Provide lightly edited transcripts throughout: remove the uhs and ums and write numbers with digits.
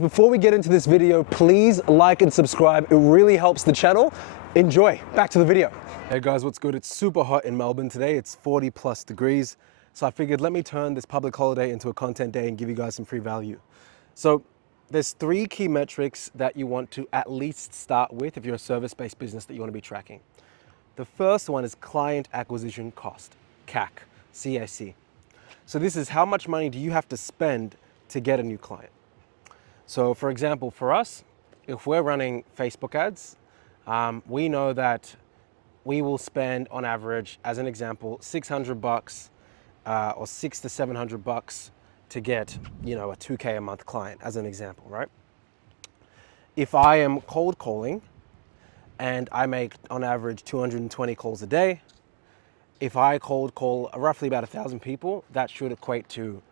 Before we get into this video, please like and subscribe. It really helps the channel. Enjoy. Back to the video. Hey guys, what's good? It's super hot in Melbourne today. It's 40+ degrees. So I figured let me turn this public holiday into a content day and give you guys some free value. So there's 3 key metrics that you want to at least start with if you're a service-based business that you want to be tracking. The first one is client acquisition cost, CAC, CAC. So this is how much money do you have to spend to get a new client. So for example, for us, if we're running Facebook ads, we know that we will spend on average, as an example, $600 or $600 to $700 to get, a 2K a month client, as an example, right? If I am cold calling and I make on average 220 calls a day, if I cold call roughly about 1,000 people, that should equate to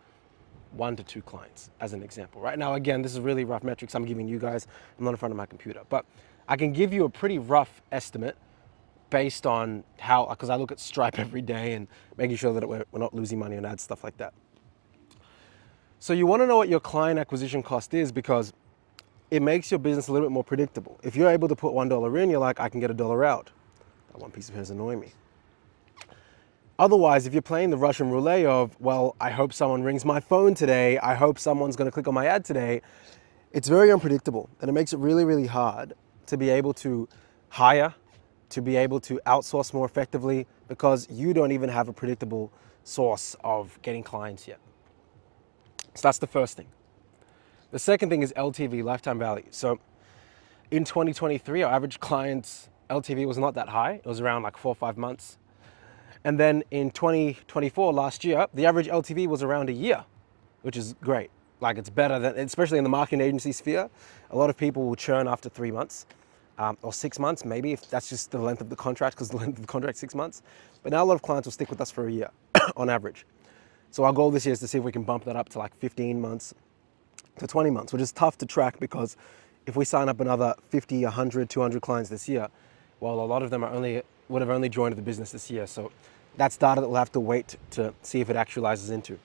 1 to 2 clients, as an example. Right now, again, this is really rough metrics I'm giving you guys. I'm not in front of my computer, but I can give you a pretty rough estimate based on how, because I look at Stripe every day and making sure that we're not losing money on ads, stuff like that. So you want to know what your client acquisition cost is because it makes your business a little bit more predictable. If you're able to put $1 in, you're like, I can get $1 out. That one piece of hair is annoying me. Otherwise, if you're playing the Russian roulette of, well, I hope someone rings my phone today, I hope someone's going to click on my ad today, it's very unpredictable. And it makes it really, really hard to be able to hire, to be able to outsource more effectively, because you don't even have a predictable source of getting clients yet. So that's the first thing. The second thing is LTV, lifetime value. So in 2023, our average client's LTV was not that high. It was around like 4 or 5 months. And then in 2024, last year, the average LTV was around a year, which is great. Like, it's better than, especially in the marketing agency sphere, a lot of people will churn after 3 months or 6 months, maybe, if that's just the length of the contract, because the length of the contract is 6 months. But now a lot of clients will stick with us for a year on average. So our goal this year is to see if we can bump that up to like 15 months to 20 months, which is tough to track because if we sign up another 50, 100, 200 clients this year, well, a lot of them would have only joined the business this year. So that's data that we'll have to wait to see if it actualizes into.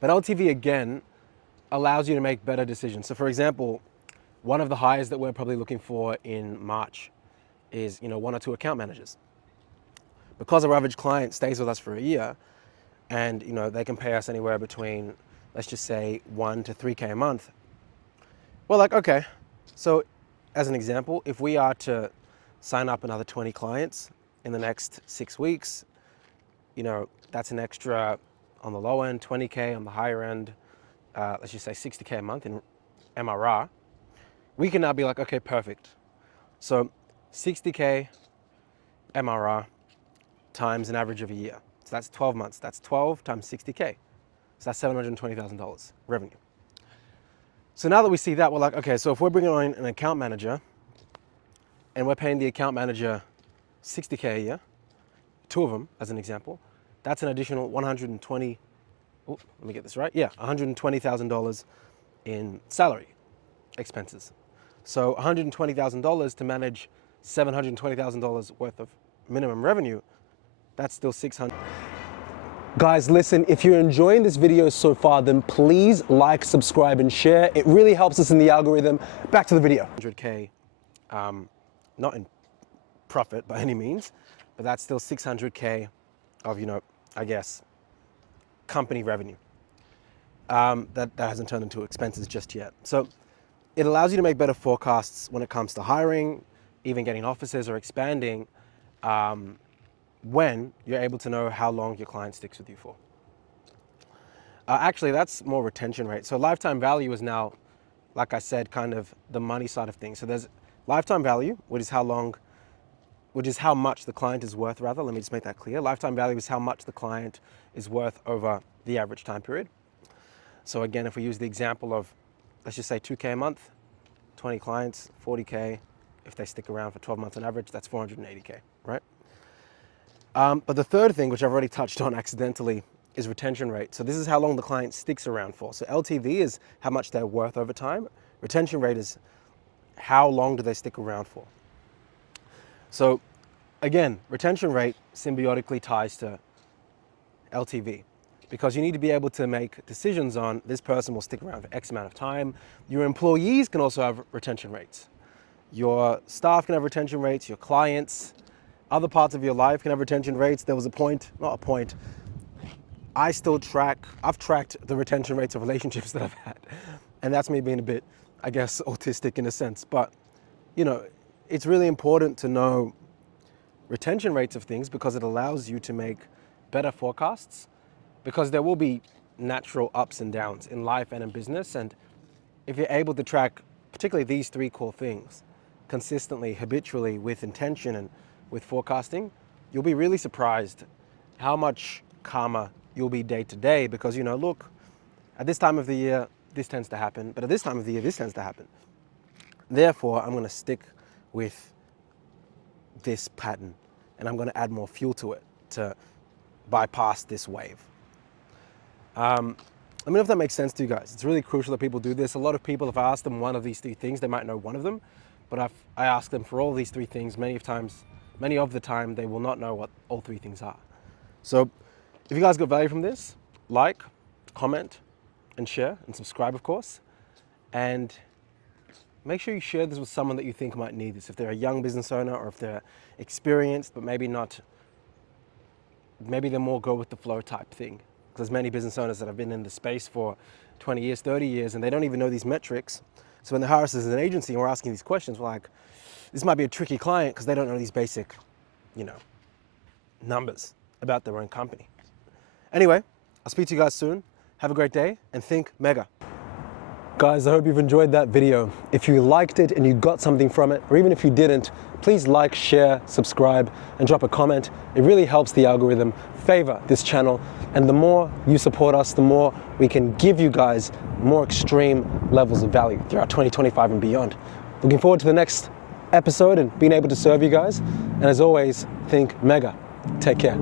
But LTV, again, allows you to make better decisions. So for example, one of the hires that we're probably looking for in March is 1 or 2 account managers. Because our average client stays with us for a year and they can pay us anywhere between, let's just say, 1 to 3K a month. Well, like, okay, so as an example, if we are to sign up another 20 clients in the next 6 weeks, that's an extra, on the low end, 20K, on the higher end, let's just say 60K a month in MRR. We can now be like, okay, perfect. So 60K MRR times an average of a year. So that's 12 months. That's 12 times 60K. So that's $720,000 revenue. So now that we see that, we're like, okay, so if we're bringing on an account manager and we're paying the account manager 60K a year, 2 of them as an example, that's an additional $120,000 in salary expenses. So $120,000 to manage $720,000 worth of minimum revenue, that's still $600,000. Guys, listen, if you're enjoying this video so far, then please like, subscribe, and share. It really helps us in the algorithm. Back to the video. 100K, not in profit by any means, but that's still 600K of, I guess, company revenue. That hasn't turned into expenses just yet. So it allows you to make better forecasts when it comes to hiring, even getting offices or expanding, when you're able to know how long your client sticks with you for. Actually, that's more retention rate. So lifetime value is now, like I said, kind of the money side of things. So there's lifetime value, which is how much the client is worth, rather. Let me just make that clear. Lifetime value is how much the client is worth over the average time period. So again, if we use the example of, let's just say 2K a month, 20 clients, 40K. If they stick around for 12 months on average, that's 480K, right? But the third thing, which I've already touched on accidentally, is retention rate. So this is how long the client sticks around for. So LTV is how much they're worth over time. Retention rate is how long do they stick around for. So again, retention rate symbiotically ties to LTV, because you need to be able to make decisions on this person will stick around for X amount of time. Your employees can also have retention rates. Your staff can have retention rates, your clients, other parts of your life can have retention rates. There was a point, not a point, I've tracked the retention rates of relationships that I've had. And that's me being a bit, I guess, autistic in a sense. But, you know, it's really important to know retention rates of things because it allows you to make better forecasts, because there will be natural ups and downs in life and in business. And if you're able to track particularly these three core things consistently, habitually, with intention and with forecasting, you'll be really surprised how much calmer you'll be day to day, because, you know, look, at this time of the year, this tends to happen, but at this time of the year, this tends to happen. Therefore, I'm going to stick with this pattern and I'm going to add more fuel to it to bypass this wave. Let me know if that makes sense to you guys. It's really crucial that people do this. A lot of people, if I ask them one of these three things, they might know one of them, but I ask them for all these three things, many of the time, they will not know what all three things are. So if you guys got value from this, like, comment, and share, and subscribe, of course. And make sure you share this with someone that you think might need this. If they're a young business owner, or if they're experienced, but maybe they're more go with the flow type thing. Because there's many business owners that have been in the space for 20 years, 30 years, and they don't even know these metrics. So when they hire us as an agency and we're asking these questions, we're like, this might be a tricky client because they don't know these basic, you know, numbers about their own company. Anyway, I'll speak to you guys soon. Have a great day and think mega. Guys, I hope you've enjoyed that video. If you liked it and you got something from it, or even if you didn't, please like, share, subscribe, and drop a comment. It really helps the algorithm favor this channel. And the more you support us, the more we can give you guys more extreme levels of value throughout 2025 and beyond. Looking forward to the next episode and being able to serve you guys. And as always, think mega. Take care.